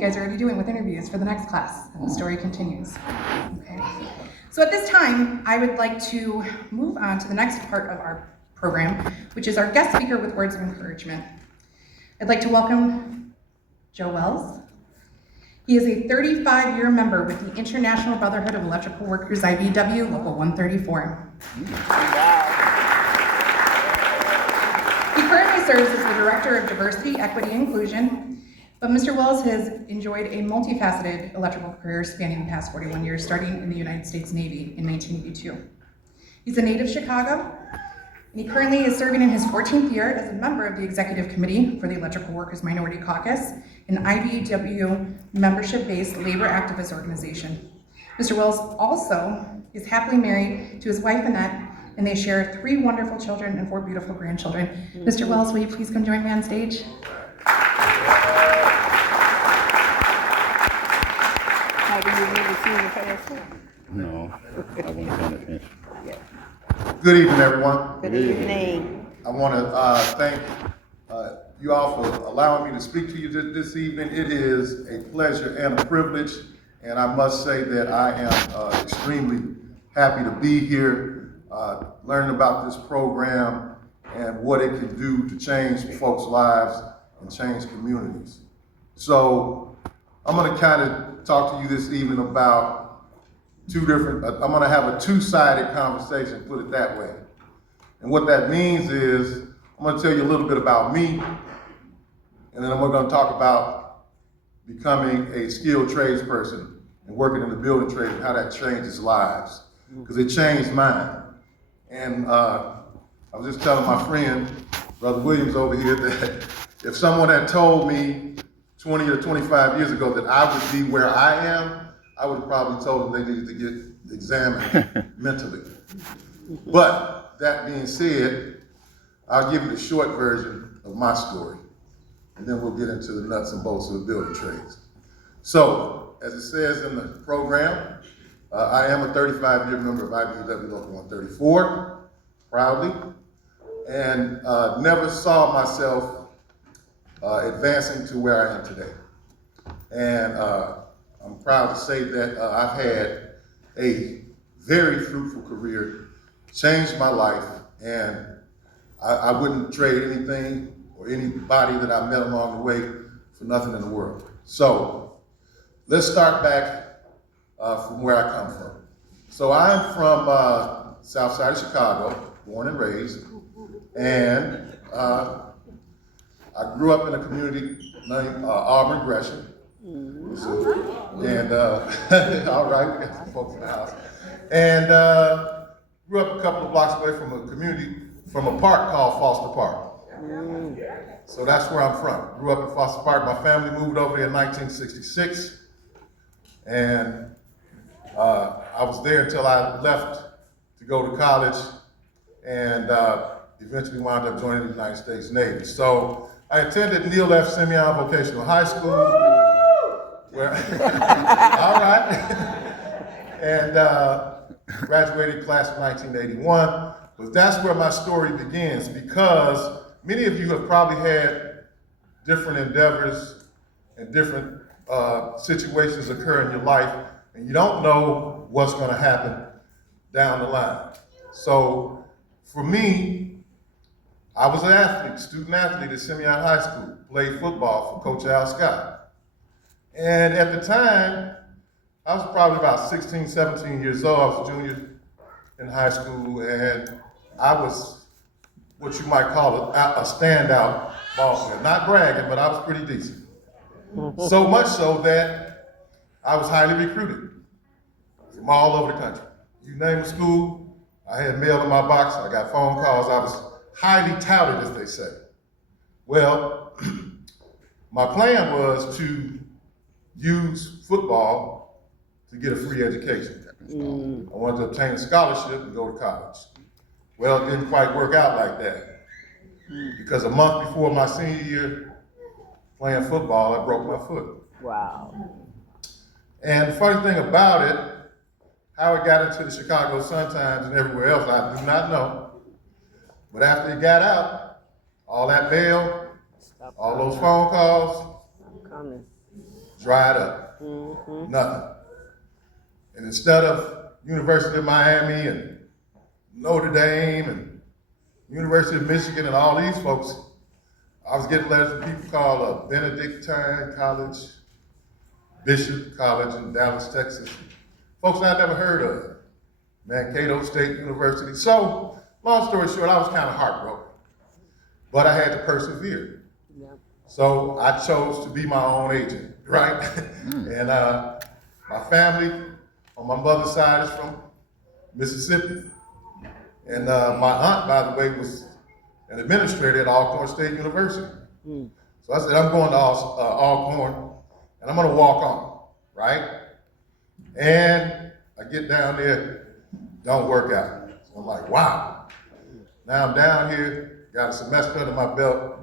guys are already doing with interviews for the next class, and the story continues. Okay. So at this time, I would like to move on to the next part of our program, which is our guest speaker with words of encouragement. I'd like to welcome Joe Wells. He is a 35-year member with the International Brotherhood of Electrical Workers, IBEW, Local 134. He currently serves as the Director of Diversity, Equity, and Inclusion, but Mr. Wells has enjoyed a multifaceted electrical career spanning the past 41 years, starting in the United States Navy in 1982. He's a native Chicago, and he currently is serving in his 14th year as a member of the Executive Committee for the Electrical Workers Minority Caucus, an IBEW membership-based labor activist organization. Mr. Wells also is happily married to his wife, Annette, and they share 3 wonderful children and 4 beautiful grandchildren. Mr. Wells, will you please come join me on stage? How do you really see the pastor? No, I wasn't paying attention. Good evening, everyone. Good evening. I want to thank you all for allowing me to speak to you this evening. It is a pleasure and a privilege, and I must say that I am extremely happy to be here, learning about this program and what it can do to change folks' lives and change communities. So I'm going to kind of talk to you this evening about I'm going to have a two-sided conversation, put it that way. And what that means is, I'm going to tell you a little bit about me, and then we're going to talk about becoming a skilled tradesperson and working in the building trade and how that changes lives, because it changed mine. And I was just telling my friend, Brother Williams over here, that if someone had told me 20 or 25 years ago that I would be where I am, I would have probably told them they needed to get examined mentally. But that being said, I'll give you the short version of my story, and then we'll get into the nuts and bolts of the building trades. So, as it says in the program, I am a 35-year member of IBEW Local 134, proudly, and never saw myself advancing to where I am today. And I'm proud to say that I've had a very fruitful career, changed my life, and I wouldn't trade anything or anybody that I met along the way for nothing in the world. So let's start back from where I come from. So I'm from South Side of Chicago, born and raised, and I grew up in a community named Auburn Gresham. And all right, we got some folks in the house. And grew up a couple of blocks away from a park called Foster Park. So that's where I'm from. Grew up in Foster Park. My family moved over there in 1966. And I was there until I left to go to college, and eventually wound up joining the United States Navy. So I attended Neil F. Simeon Vocational High School. Where, all right, and graduated class of 1981. But that's where my story begins, because many of you have probably had different endeavors and different situations occur in your life, and you don't know what's going to happen down the line. So for me, I was an athlete, student athlete at Simeon High School, played football for Coach Al Scott. And at the time, I was probably about 16, 17 years old. I was a junior in high school, and I was what you might call a standout ball player. Not bragging, but I was pretty decent. So much so that I was highly recruited from all over the country. You name a school, I had mail in my box, I got phone calls, I was highly touted, as they say. Well, my plan was to use football to get a free education. I wanted to obtain a scholarship and go to college. Well, it didn't quite work out like that, because a month before my senior year playing football, I broke my foot. Wow. And the funny thing about it, how it got into the Chicago Sun-Times and everywhere else, I do not know. But after it got out, all that mail, all those phone calls, dried up. Nothing. And instead of University of Miami and Notre Dame and University of Michigan and all these folks, I was getting letters from people called Benedictine College, Bishop College in Dallas, Texas. Folks I never heard of. Mankato State University. So, long story short, I was kind of heartbroken. But I had to persevere. Yeah. So I chose to be my own agent, right? And my family on my mother's side is from Mississippi. And my aunt, by the way, was an administrator at Alcorn State University. So I said, I'm going to Alcorn, and I'm going to walk on, right? And I get down there, don't work out. So I'm like, wow. Now I'm down here, got a semester under my belt,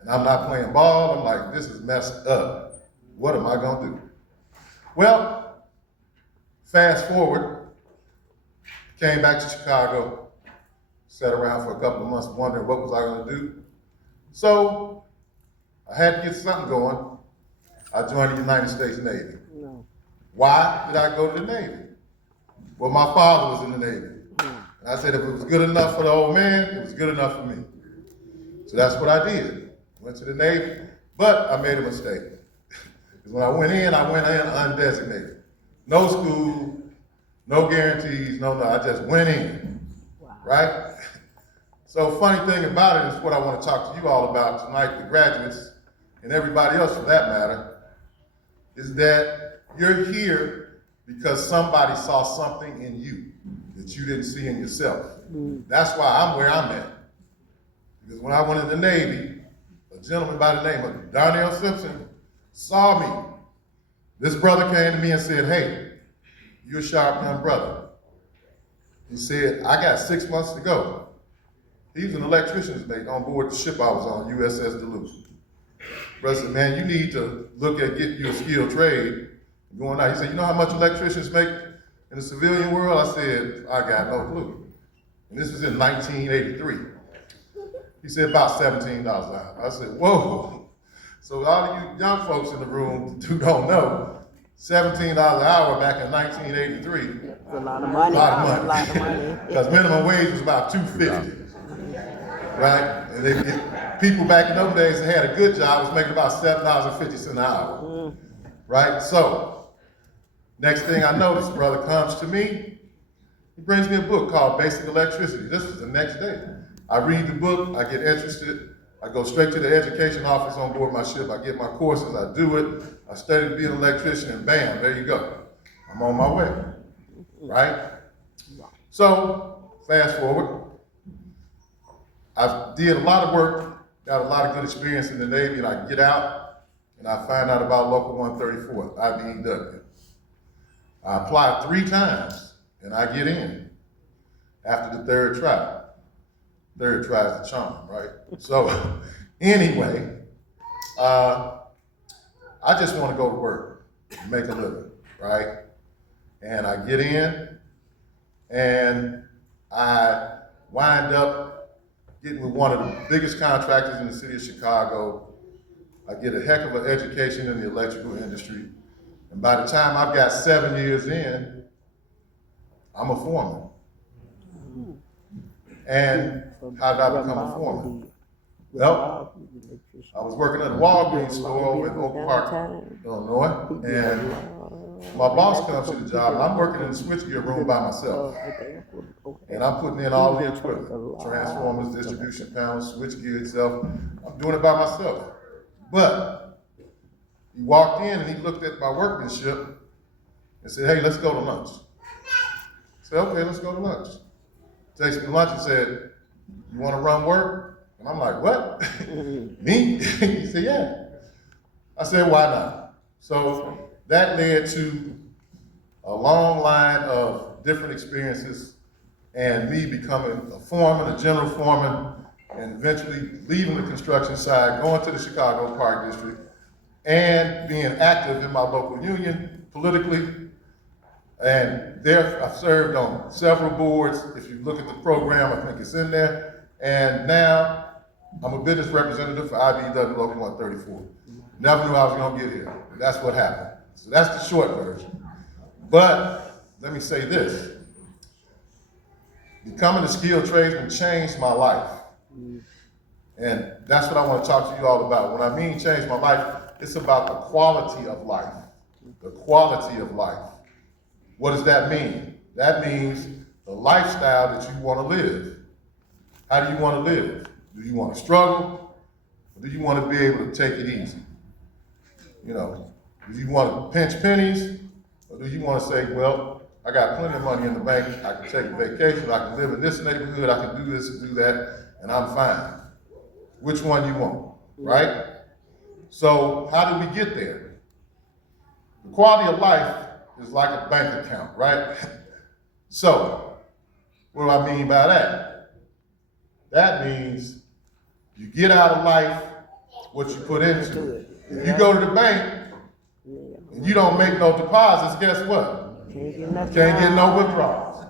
and I'm not playing ball. I'm like, this is messed up. What am I going to do? Well, fast forward, came back to Chicago, sat around for a couple of months wondering what was I going to do. So I had to get something going. I joined the United States Navy. No. Why did I go to the Navy? Well, my father was in the Navy. And I said if it was good enough for the old man, it was good enough for me. So that's what I did. Went to the Navy, but I made a mistake. Because when I went in undesignated. No school, no guarantees, no, I just went in, right? So funny thing about it is what I want to talk to you all about tonight, the graduates, and everybody else for that matter, is that you're here because somebody saw something in you that you didn't see in yourself. That's why I'm where I'm at. Because when I went in the Navy, a gentleman by the name of Darnell Simpson saw me. This brother came to me and said, hey, you're a sharp young brother. He said, I got 6 months to go. He was an electrician's mate on board the ship I was on, USS Duluth. Brother said, man, you need to look at getting you a skilled trade. Going out. He said, you know how much electricians make in the civilian world? I said, I got no clue. And this was in 1983. He said, about $17 an hour. I said, whoa. So all of you young folks in the room who don't know, $17 an hour back in 1983. It's a lot of money. A lot of money. A lot of money. Because minimum wage was about $2.50. Right? And people back in those days that had a good job was making about $7.50 an hour. Right? So, next thing I know, this brother comes to me. He brings me a book called Basic Electricity. This was the next day. I read the book, I get interested, I go straight to the education office on board my ship, I get my courses, I do it, I study to be an electrician, and bam, there you go. I'm on my way, right? So, fast forward, I did a lot of work, got a lot of good experience in the Navy, and I get out, and I find out about Local 134, IBEW. I applied 3 times, and I get in after the third try. Third try is the charm, right? So, anyway, I just want to go to work, make a living, right? And I get in, and I wind up getting with one of the biggest contractors in the city of Chicago. I get a heck of an education in the electrical industry. And by the time I've got 7 years in, I'm a foreman. And how did I become a foreman? Well, I was working at a Walgreens store over in Oak Park, Illinois, and my boss comes to the job, and I'm working in the switchgear room by myself. And I'm putting in all the equipment, transformers, distribution panels, switchgear itself. I'm doing it by myself. But he walked in and he looked at my workmanship and said, hey, let's go to lunch. I said, okay, let's go to lunch. Takes me to lunch and said, you want to run work? And I'm like, what? Me? He said, yeah. I said, why not? So that led to a long line of different experiences and me becoming a foreman, a general foreman, and eventually leaving the construction side, going to the Chicago Park District, and being active in my local union politically. And there, I've served on several boards. If you look at the program, I think it's in there. And now, I'm a business representative for IBEW Local 134. Never knew I was gonna get here. That's what happened. So that's the short version. But let me say this. Becoming a skilled tradesman changed my life. And that's what I want to talk to you all about. When I mean change my life, it's about the quality of life. The quality of life. What does that mean? That means the lifestyle that you want to live. How do you want to live? Do you want to struggle? Or do you want to be able to take it easy? You know, do you want to pinch pennies? Or do you want to say, well, I got plenty of money in the bank, I can take a vacation, I can live in this neighborhood, I can do this and do that, and I'm fine. Which one you want, right? So how do we get there? The quality of life is like a bank account, right? So, what do I mean by that? That means you get out of life what you put into it. If you go to the bank and you don't make no deposits, guess what? Can't get no withdrawals.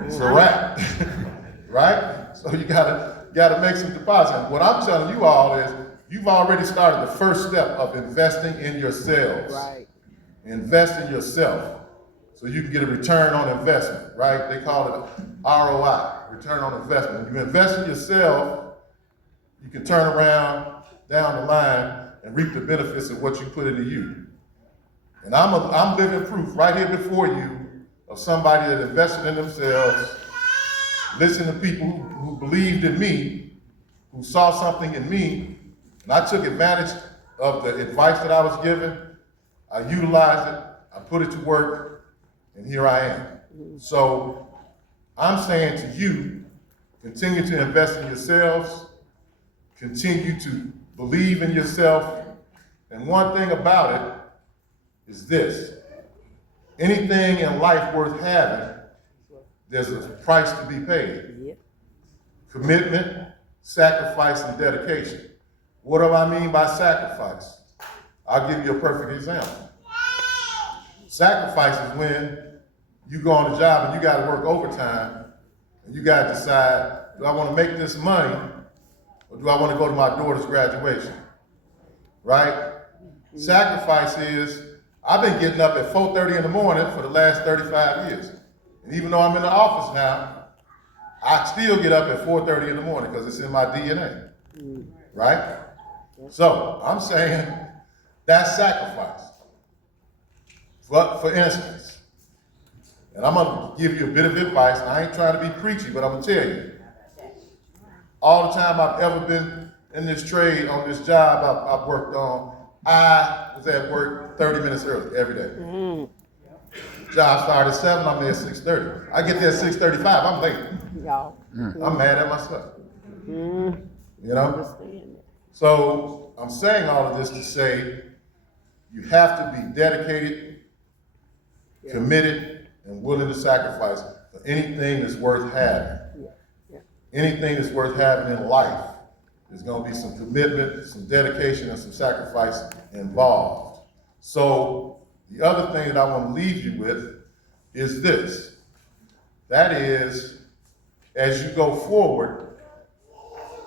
It's a wrap, right? So you gotta make some deposits. And what I'm telling you all is, you've already started the first step of investing in yourselves. Right. Invest in yourself so you can get a return on investment, right? They call it ROI, return on investment. When you invest in yourself, you can turn around down the line and reap the benefits of what you put into you. And I'm living proof right here before you of somebody that invested in themselves, listened to people who believed in me, who saw something in me, and I took advantage of the advice that I was given. I utilized it, I put it to work, and here I am. So I'm saying to you, continue to invest in yourselves, continue to believe in yourself, and one thing about it is this: anything in life worth having, there's a price to be paid. Yep. Commitment, sacrifice, and dedication. What do I mean by sacrifice? I'll give you a perfect example. Sacrifice is when you go on a job and you got to work overtime, and you got to decide, do I want to make this money, or do I want to go to my daughter's graduation? Right? Sacrifice is, I've been getting up at 4:30 in the morning for the last 35 years. And even though I'm in the office now, I still get up at 4:30 in the morning because it's in my DNA. Right? So I'm saying that's sacrifice. But for instance, and I'm gonna give you a bit of advice, and I ain't trying to be preachy, but I'm gonna tell you, all the time I've ever been in this trade, on this job I've worked on, I was at work 30 minutes early every day. Job started at 7, I'm there at 6:30. I get there at 6:35, I'm late. Y'all. I'm mad at myself. You know? Understand that. So I'm saying all of this to say, you have to be dedicated, committed, and willing to sacrifice for anything that's worth having. Anything that's worth having in life, there's gonna be some commitment, some dedication, and some sacrifice involved. So the other thing that I want to leave you with is this. That is, as you go forward,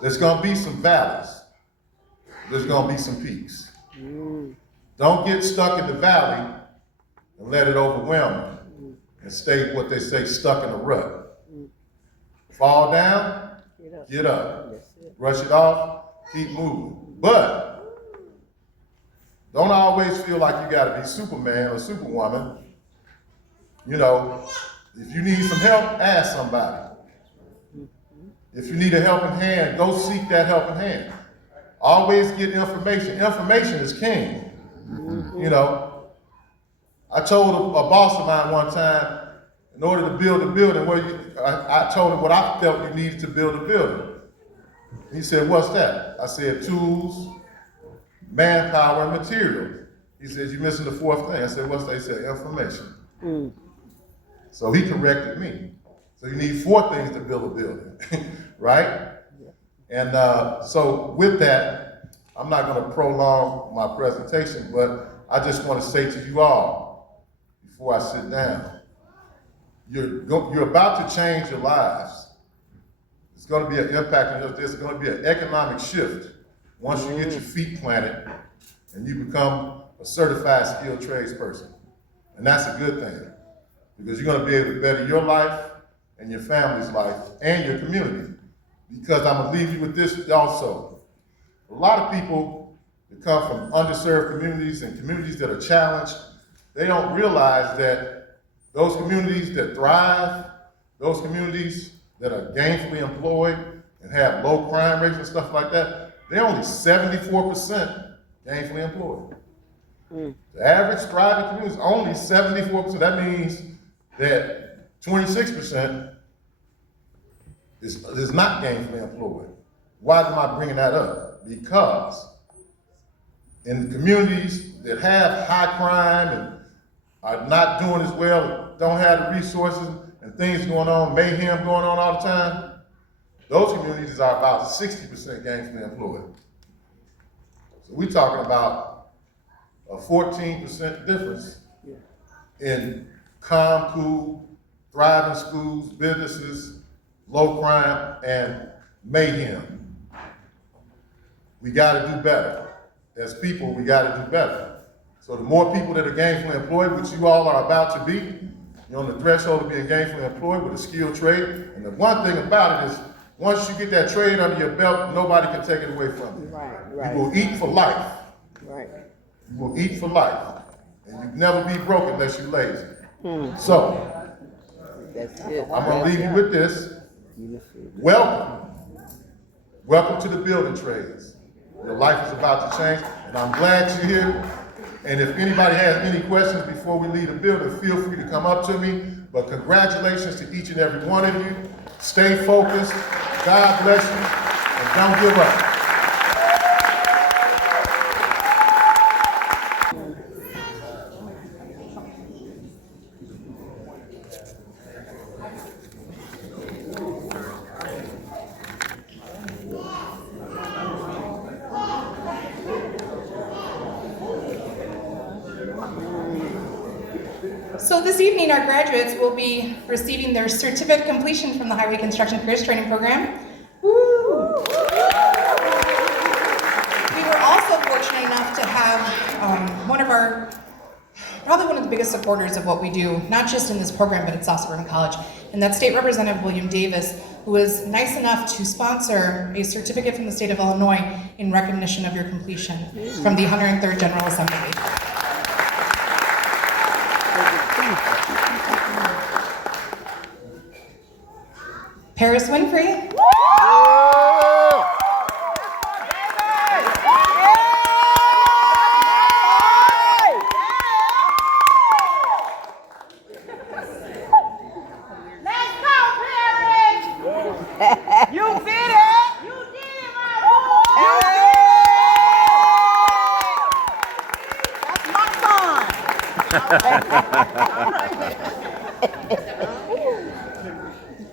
there's gonna be some valleys. There's gonna be some peaks. Don't get stuck in the valley and let it overwhelm you and stay, what they say, stuck in a rut. Fall down, get up. Brush it off, keep moving. But don't always feel like you gotta be Superman or Superwoman. You know, if you need some help, ask somebody. If you need a helping hand, go seek that helping hand. Always get information. Information is king. You know, I told a boss of mine one time, in order to build a building, I told him what I felt you needed to build a building. He said, what's that? I said, tools, manpower, and material. He said, you're missing the fourth thing. I said, what's that? He said, information. So he corrected me. So you need 4 things to build a building, right? And so with that, I'm not going to prolong my presentation, but I just want to say to you all, before I sit down, you're about to change your lives. It's going to be an impact, and there's going to be an economic shift once you get your feet planted and you become a certified skilled trades person. And that's a good thing, because you're gonna be able to better your life and your family's life and your community. Because I'm gonna leave you with this also. A lot of people that come from underserved communities and communities that are challenged, they don't realize that those communities that thrive, those communities that are gainfully employed and have low crime rates and stuff like that, they're only 74% gainfully employed. The average thriving community is only 74%. That means that 26% is not gainfully employed. Why am I bringing that up? Because in the communities that have high crime and are not doing as well, don't have the resources and things going on, mayhem going on all the time, those communities are about 60% gainfully employed. So we're talking about a 14% difference in calm, cool, thriving schools, businesses, low crime, and mayhem. We gotta do better. As people, we gotta do better. So the more people that are gainfully employed, which you all are about to be, you're on the threshold of being gainfully employed with a skilled trade. And the one thing about it is, once you get that trade under your belt, nobody can take it away from you. Right. You will eat for life. Right. You will eat for life. And you never be broke unless you're lazy. So, That's it. I'm gonna leave you with this. Welcome. Welcome to the building trades. Your life is about to change, and I'm glad you're here. And if anybody has any questions before we leave the building, feel free to come up to me. But congratulations to each and every one of you. Stay focused. God bless you, and don't give up. So this evening, our graduates will be receiving their certificate of completion from the Highway Construction Careers Training Program. Woo! We were also fortunate enough to have probably one of the biggest supporters of what we do, not just in this program, but at South Suburban College, and that's State Representative William Davis, who was nice enough to sponsor a certificate from the state of Illinois in recognition of your completion from the 103rd General Assembly. Parris Winfrey. Let's go, Parris! You did it! You did it, my boy! You did it! That's my son!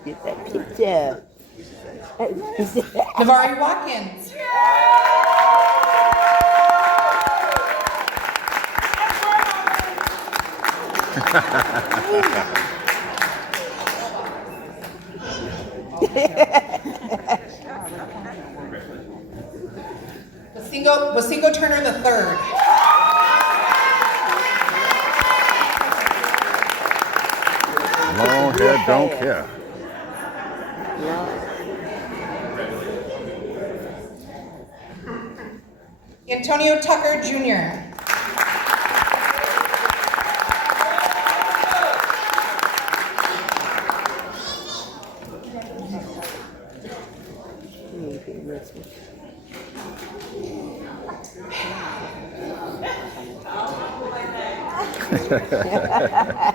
Get that picture. Navari Watkins. Wasingo Turner III. Long hair don't care. Antonio Tucker Jr.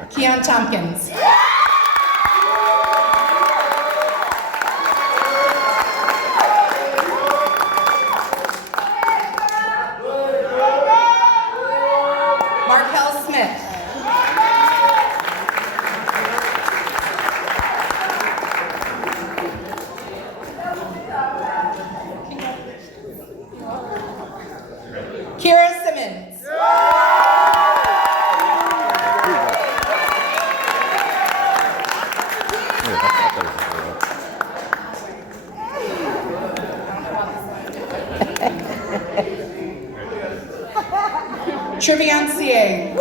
Keon Tompkins. Markel Smith. Kira Simmons. Trivian CA.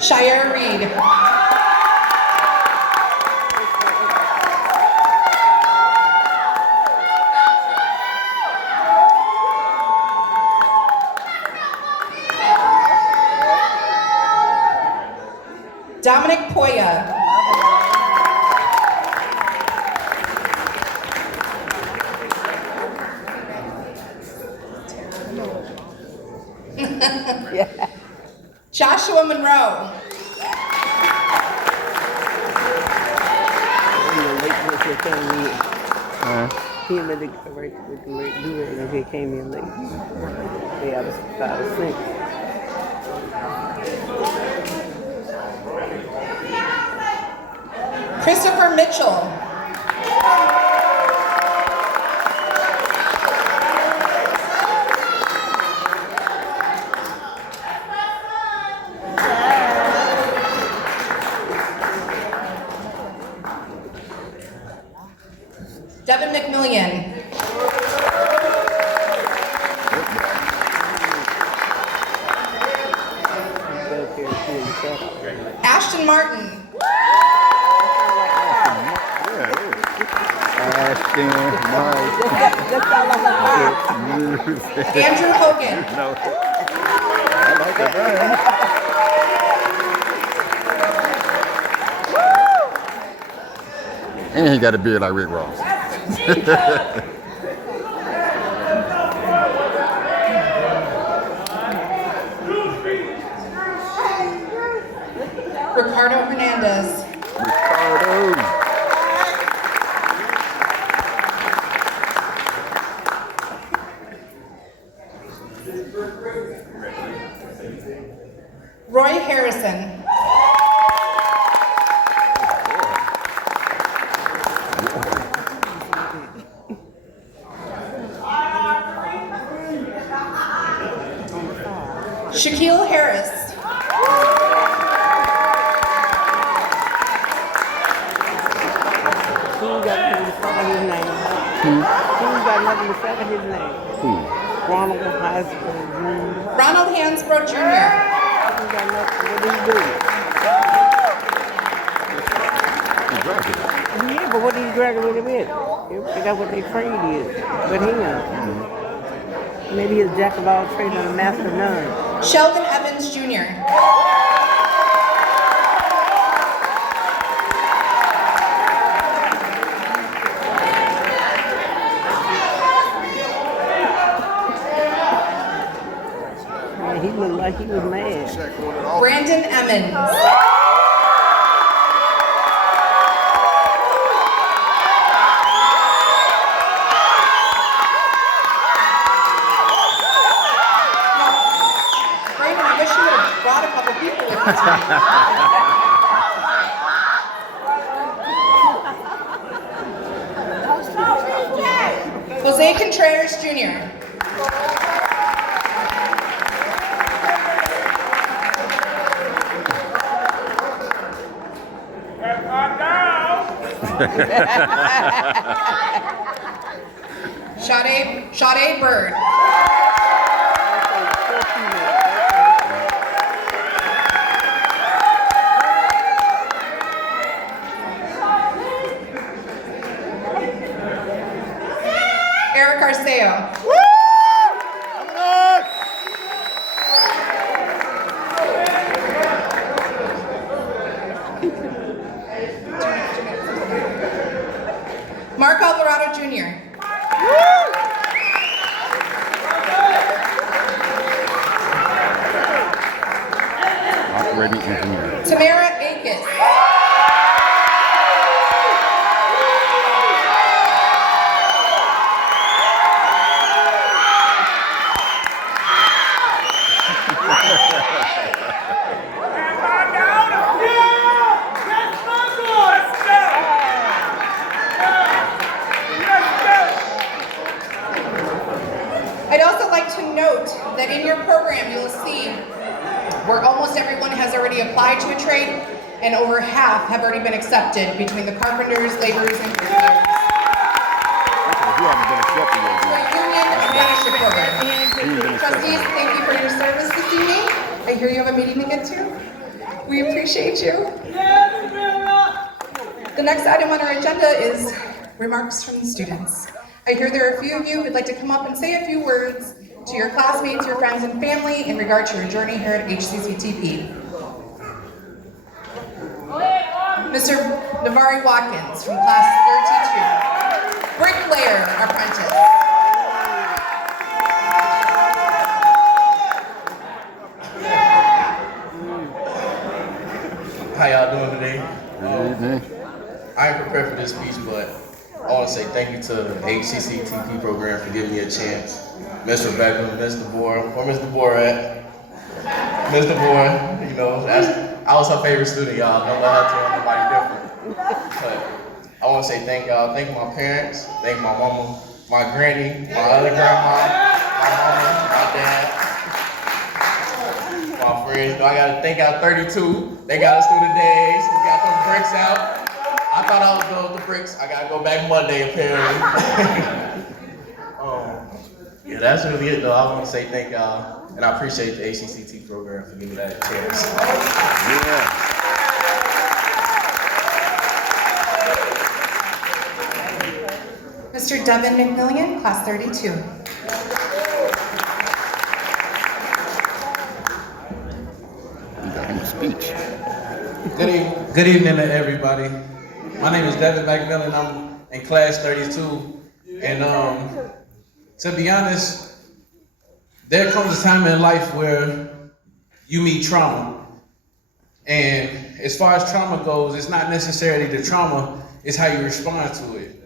Shire Reed. Dominic Poya. Joshua Monroe. He made it right with the late do it, and he came in late. Yeah, I was 5 or 6. Christopher Mitchell. Devin McMillian. Ashton Martin. Ashton, Mike. Andrew Hogan. No. I like that brand. And he got a beard like Rick Ross. Ricardo Hernandez. Ricardo. Roy Harrison. Shaquille Harris. He ain't got nothing to second his name. He ain't got nothing to second his name. Who? Ronald High School Junior. Ronald Hansbrough Jr. He ain't got nothing. What did he do? He graduated. Yeah, but what did he graduate with? They got what their trade is. But him. Maybe he's jack of all trades and a master of none. Sheldon Evans Jr. Man, he looked like he was mad. Brandon Emmons. Brandon, I wish you would have brought a couple people with you tonight. Jose Contreras Jr. Sade Bird. Eric Arceo. Mark Alvarado Jr. Operating engineer. Tamara Akis. I'd also like to note that in your program you'll see where almost everyone has already applied to a trade. and over half have already been accepted between the carpenters, laborers, and bricklayers. You haven't been accepted yet. To a union apprenticeship program. Trustees, thank you for your service this evening. I hear you have a meeting to get to. We appreciate you. The next item on our agenda is remarks from the students. I hear there are a few of you who'd like to come up and say a few words to your classmates, your friends, and family in regard to your journey here at HCCTP. Mr. Navari Watkins from class 32, bricklayer apprentice. How y'all doing today? Mm-hmm. I ain't prepared for this speech, but I want to say thank you to the HCCTP program for giving me a chance. Miss Rebecca, Mr. Bohr, where Mr. Bohr at? Mr. Bohr, you know, I was her favorite student, y'all. Don't let her tell nobody different. But I want to say thank y'all. Thank my parents, thank my mama, my granny, my other grandma, my mama, my dad, my friends. I gotta thank out 32. They got us through the days. We got them bricks out. I thought I was done with the bricks. I gotta go back Monday apparently. Yeah, that's really it though. I want to say thank y'all, and I appreciate the ACCT program for giving me that chance. Yeah. Mr. Devin McMillian, class 32. You got him a speech. Good evening to everybody. My name is Devin McMillian. I'm in class 32, and to be honest, there comes a time in life where you meet trauma. And as far as trauma goes, it's not necessarily the trauma, it's how you respond to it.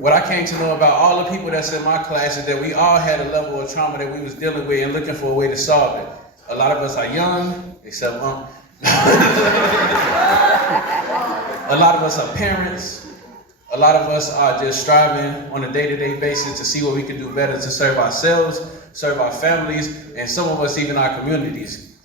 What I came to know about all the people that's in my class is that we all had a level of trauma that we was dealing with and looking for a way to solve it. A lot of us are young, except a lot of us are parents. A lot of us are just striving on a day-to-day basis to see what we can do better to serve ourselves, serve our families, and some of us even our communities.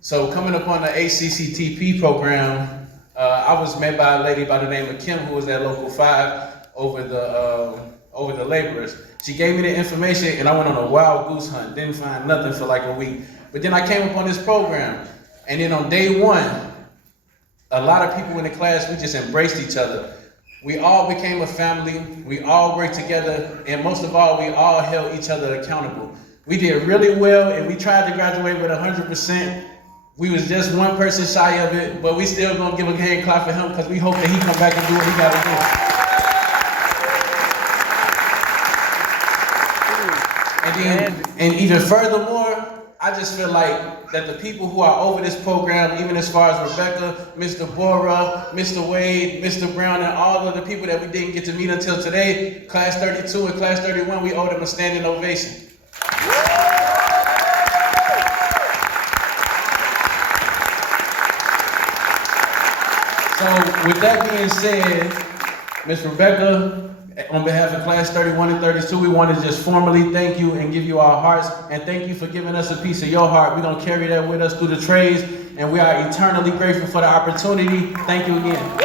So coming upon the HCCTP program, I was met by a lady by the name of Kim, who was at Local 5 over the laborers. She gave me the information and I went on a wild goose hunt, didn't find nothing for like a week. But then I came upon this program, and then on day one, a lot of people in the class, we just embraced each other. We all became a family, we all worked together, and most of all, we all held each other accountable. We did really well, and we tried to graduate with 100%. We was just one person shy of it, but we still gonna give a hand clap for him because we hope that he come back and do what he gotta do. And even furthermore, I just feel like that the people who are over this program, even as far as Rebecca, Mr. Bora, Mr. Wade, Mr. Brown, and all of the people that we didn't get to meet until today, class 32 and class 31, we owe them a standing ovation. So with that being said, Ms. Rebecca, on behalf of class 31 and 32, we want to just formally thank you and give you our hearts, and thank you for giving us a piece of your heart. We're going to carry that with us through the trades, and we are eternally grateful for the opportunity. Thank you again.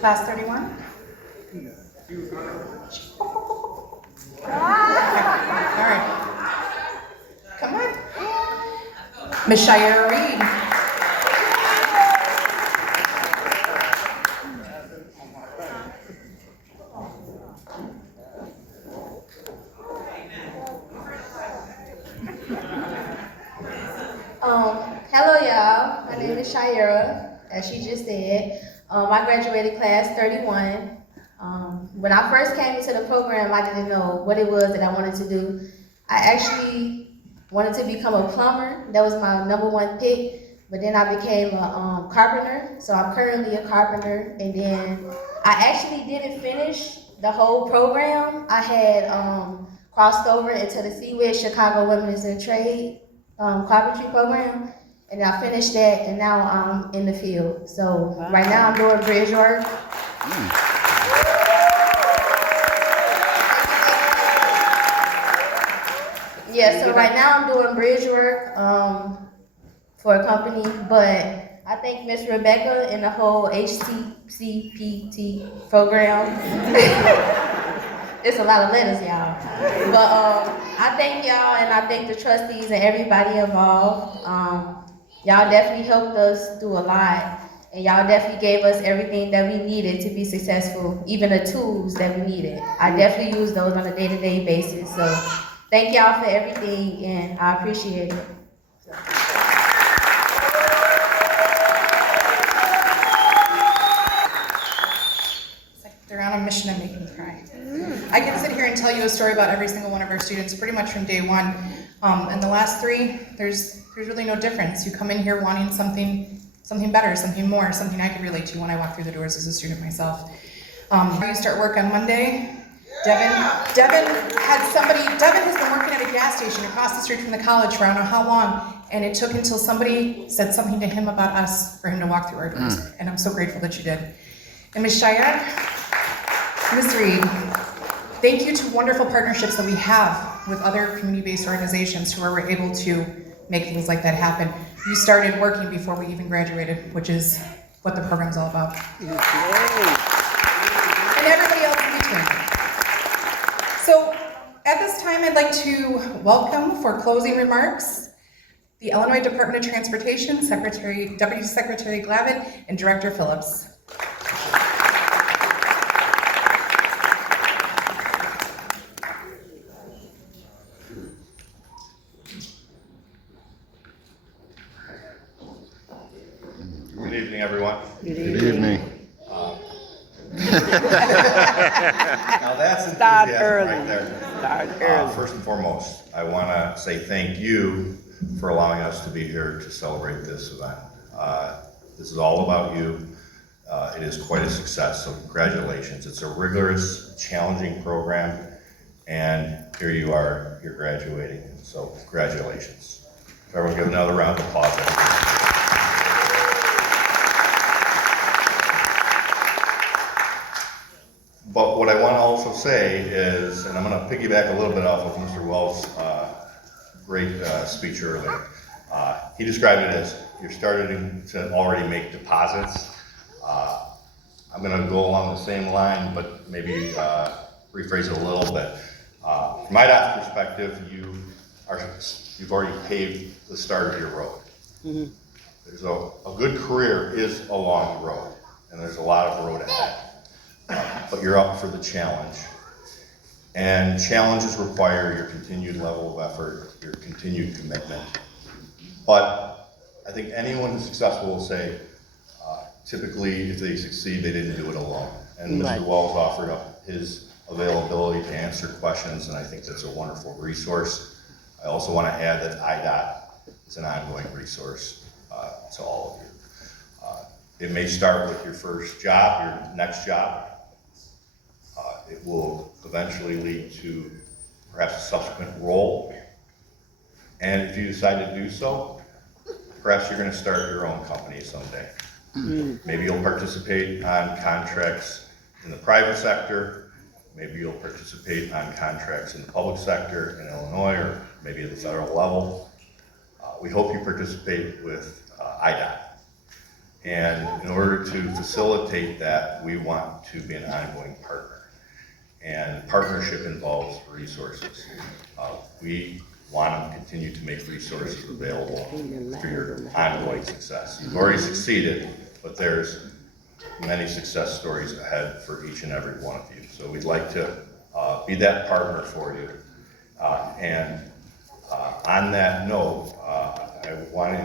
Class 31. All right. Come on. Ms. Shira Reed. Hello y'all, my name is Shira, as she just said. I graduated class 31. When I first came into the program, I didn't know what it was that I wanted to do. I actually wanted to become a plumber. That was my #1 pick, but then I became a carpenter, so I'm currently a carpenter. And then I actually didn't finish the whole program. I had crossed over into the CWIT Chicago Women's in Trade carpentry program, and I finished that, and now I'm in the field. So right now I'm doing bridge work. Yeah, so right now I'm doing bridge work for a company, but I think Miss Rebecca and the whole HCCPT program. It's a lot of letters, y'all. But I thank y'all and I thank the trustees and everybody involved. Y'all definitely helped us do a lot. And y'all definitely gave us everything that we needed to be successful, even the tools that we needed. I definitely use those on a day-to-day basis. So thank y'all for everything and I appreciate it. It's like they're on a mission to make me cry. I can sit here and tell you a story about every single one of our students pretty much from day one. And the last three, there's really no difference. You come in here wanting something better, something more, something I could relate to when I walk through the doors as a student myself. You start work on Monday. Devin has been working at a gas station across the street from the college for I don't know how long, and it took until somebody said something to him about us for him to walk through our doors, and I'm so grateful that you did. And Ms. Shire, Ms. Reed, thank you to wonderful partnerships that we have with other community-based organizations who are able to make things like that happen. You started working before we even graduated, which is what the program's all about. And everybody else in between. So at this time, I'd like to welcome for closing remarks the Illinois Department of Transportation, Deputy Secretary Glavin, and Director Phillips. Good evening, everyone. Good evening. Now that's Start enthusiasm early. right there. Start early. First and foremost, I want to say thank you for allowing us to be here to celebrate this event. This is all about you. It is quite a success, so congratulations. It's a rigorous, challenging program, and here you are, you're graduating, so congratulations. Everyone give another round of applause. But what I want to also say is, and I'm going to piggyback a little bit off of Mr. Wells' great speech earlier. He described it as you're starting to already make deposits. I'm going to go along the same line, but maybe rephrase it a little bit. From IDOT's perspective, you've already paved the start of your road. Mm-hmm. There's a good career is a long road, and there's a lot of road ahead. But you're up for the challenge. And challenges require your continued level of effort, your continued commitment. But I think anyone who's successful will say, typically if they succeed, they didn't do it alone. And Right. Mr. Wells offered up his availability to answer questions, and I think that's a wonderful resource. I also want to add that IDOT is an ongoing resource to all of you. It may start with your first job, your next job. It will eventually lead to perhaps a subsequent role. And if you decide to do so, perhaps you're going to start your own company someday. Maybe you'll participate on contracts in the private sector. Maybe you'll participate on contracts in the public sector in Illinois, or maybe at the federal level. We hope you participate with IDOT. And in order to facilitate that, we want to be an ongoing partner. And partnership involves resources. We want to continue to make resources available for your ongoing success. You've already succeeded, but there's many success stories ahead for each and every one of you. So we'd like to be that partner for you. On that note, I want to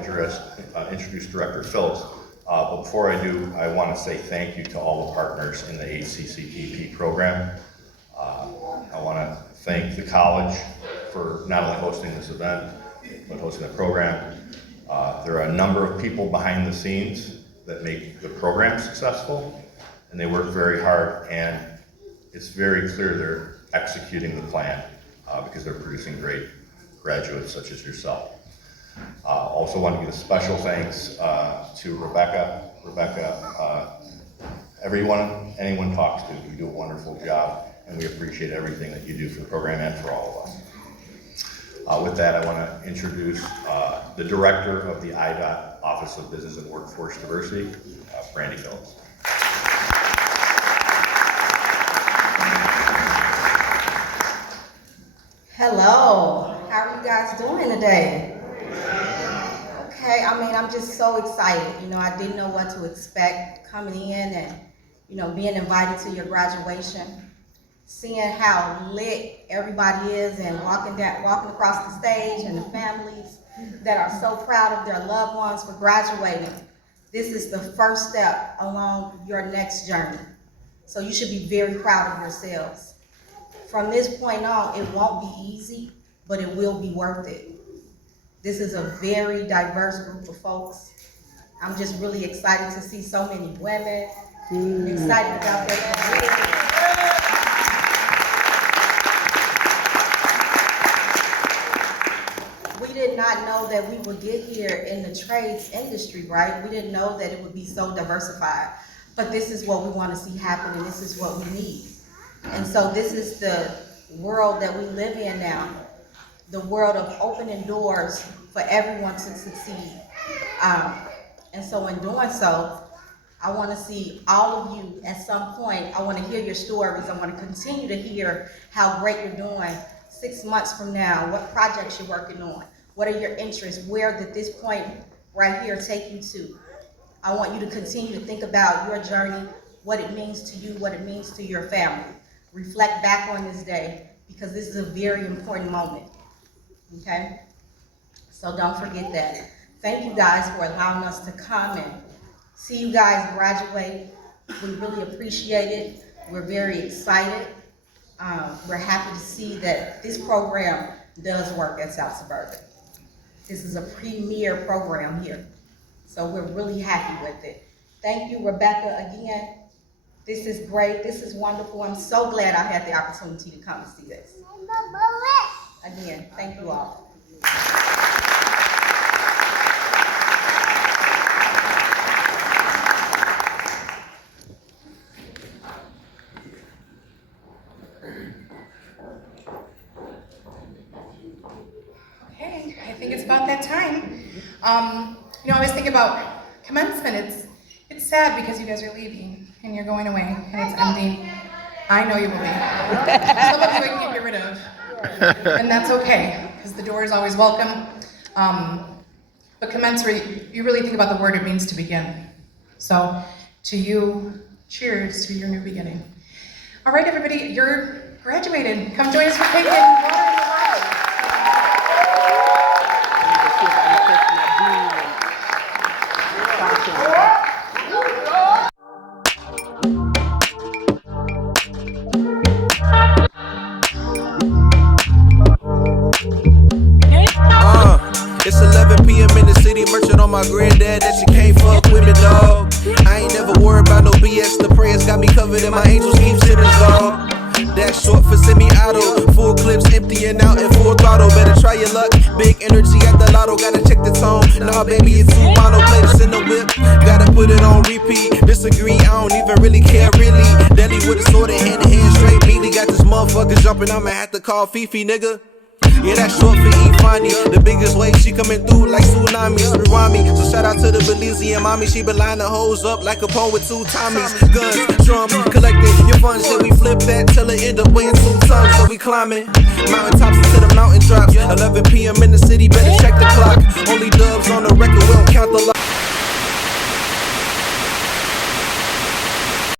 introduce Director Phillips. But before I do, I want to say thank you to all the partners in the HCCPP program. I want to thank the college for not only hosting this event, but hosting the program. There are a number of people behind the scenes that make the program successful, and they work very hard, and it's very clear they're executing the plan because they're producing great graduates such as yourself. Also want to give a special thanks to Rebecca. Anyone talks to, you do a wonderful job, and we appreciate everything that you do for the program and for all of us. With that, I want to introduce the Director of the IDOT Office of Business and Workforce Diversity, Brandy Phillips. Hello, how are you guys doing today? Okay, I'm just so excited. I didn't know what to expect coming in and, being invited to your graduation, seeing how lit everybody is and walking across the stage and the families that are so proud of their loved ones for graduating. This is the first step along your next journey. So you should be very proud of yourselves. From this point on, it won't be easy, but it will be worth it. This is a very diverse group of folks. I'm just really excited to see so many women, excited about their careers. We did not know that we would get here in the trades industry, right? We didn't know that it would be so diversified. But this is what we want to see happen, and this is what we need. And so this is the world that we live in now, the world of opening doors for everyone to succeed. And so in doing so, I want to see all of you at some point. I want to hear your stories. I want to continue to hear how great you're doing 6 months from now, what projects you're working on, what are your interests, where did this point right here take you to? I want you to continue to think about your journey, what it means to you, what it means to your family. Reflect back on this day, because this is a very important moment, okay? So don't forget that. Thank you guys for allowing us to come and see you guys graduate. We really appreciate it. We're very excited. We're happy to see that this program does work at South Suburban. This is a premier program here. So we're really happy with it. Thank you, Rebecca, again. This is great, this is wonderful. I'm so glad I had the opportunity to come and see this. Again, thank you all. Okay, I think it's about that time. I always think about commencement. It's sad because you guys are leaving and you're going away and it's empty. I know you will be. Some of you I can't get rid of, and that's okay because the door is always welcome. But commensurate, you really think about the word it means to begin. So to you, cheers to your new beginning. All right, everybody, you're graduated. Come join us for cake and water in the house. It's 11 p.m. in the city, merchant on my granddad that you can't fuck with me, dog. I ain't never worried about no BS, the prayers got me covered and my angels keep sipping, dog. That's short for semi-auto, full clips emptying out in full throttle. Better try your luck, big energy at the lotto, gotta check the tone. Nah, baby, it's too mono, play this in the whip, gotta put it on repeat. Disagree, I don't even really care, really. Deli with a sword and hand to hand straight, meaty. Got this motherfucker jumping, I'ma have to call Fifi, nigga. Yeah, that's short for E-Funny. The biggest wave, she coming through like tsunamis. Rewind me, so shout out to the Belizean mommy. She been lining the hoes up like a pole with 2 Tommies. Guns, drums, collecting your funds. Then we flip that till it end up weighing 2 tons. So we climbing mountain tops into the mountain drops. A